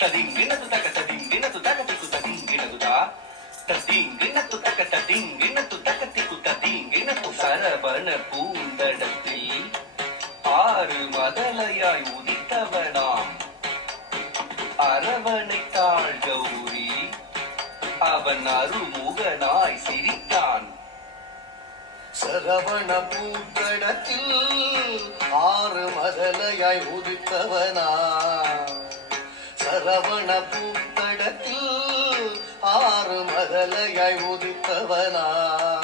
తదింగినదు తగ తదింగినదు తగ తికు తదింగినదు దా తదింగినదు తగ తదింగినదు తగ తికు తదింగినదు சரவண பூந்தடத்தில் ஆறு மதலையாய் உதித்தவனாம் அரவணை அவன் அருமுகனாய் சிரித்தான். சரவண பூக்கடத்தில் ஆறு மதலையாய் உதித்தவனா. சரவண பூக்கடத்தில் ஆறு மதலையாய் உதித்தவனா.